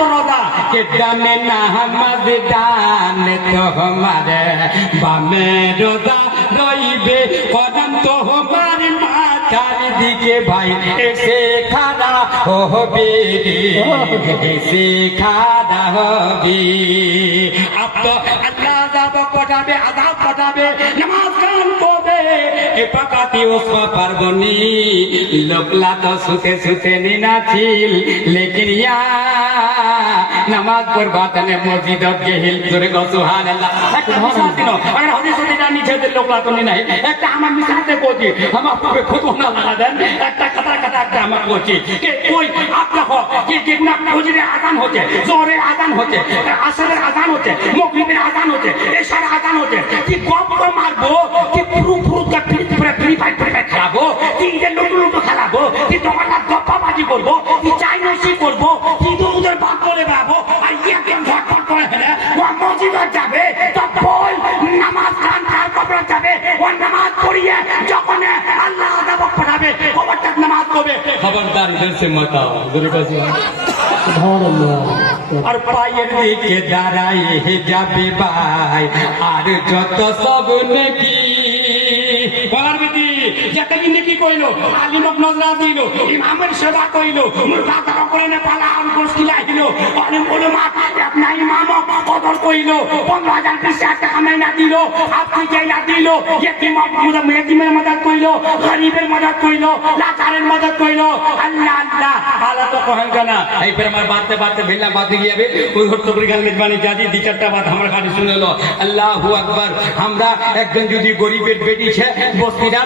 তো রোজা কে ডানে নামাজ ডান তোমার বামে রোজা রইবে কদম তোমার মাথার দিকে ভাই এসে খাড়া হবে এসে খাড়া হবে আপ তো আল্লাহ আযাব পড়াবে আযাব পড়াবে নামাজ কালাম করবে এ পাকাতি ওসবা পারবনি লোকলা তো সুতে সুতে নিনাছিল লেকিন ইয়া নামাজ পড়বা তনে মসজিদ গেহিল করে গো সুবহানাল্লাহ একটা হাদিস দিনো আর হাদিস দিনা নিচে লোকলা তো নাই একটা আমার মিশাতে কোজি আমার পুরো খুদো না লাগা দেন একটা কথা একটা আমার কোজি কে কই আপনা হো কি কিতনা ফজরে আযান হচ্ছে জোহরে আযান হচ্ছে আসরের আযান হচ্ছে মাগরিবের আযান হচ্ছে এশার আযান হচ্ছে কি গপ মারবো কি পুরো ফ্রি ফায়ার খেলাবো কি যে লুটু খেলাবো কি দোকানটা গপ্পাবাজি করবো কি চাইনাসি করবো কি দুধের ভাগ করে বেড়াবো আর ইয়াকে ঝটফট করে ফেলে ও মসজিদে যাবে তো বল নামাজ খান তার কবরে যাবে ও নামাজ পড়িয়ে যখন আল্লাহ আযাব পড়াবে খবর তাক নামাজ পড়বে খবরদার ইধর সে মত आओ জোরে কাছে আর পায়ের দিকে দাঁড়ায় যাবে ভাই আর যত সব নাকি বলার বেটি যেটাই নাকি কইলো আলিমক নজরা দিল ইমামের সেবা কইলো মুরগা কাটা করে না পালা আর গোশ খিলাইলো আলিম উলামা আপনি ইমামক কদর কইলো 15000 পিছে টাকা মাইনা দিল আপনি যাইলা দিল ইয়েতিমের মদদ কইলো গরিবের মদদ কইলো লাচারের মদদ কইলো আল্লাহ আল্লাহ আল্লাহ তো কহেন কেনা এই পরে আমার বাতে বাতে ভিলা বাদ গিয়ে যাবে ওই হট্টকরি গান মেজবানি জাদি দি চারটা বাত আমার গাড়ি শুনেলো আল্লাহু আকবার আমরা একজন যদি গরিবের বেটি ছে বস্তিরা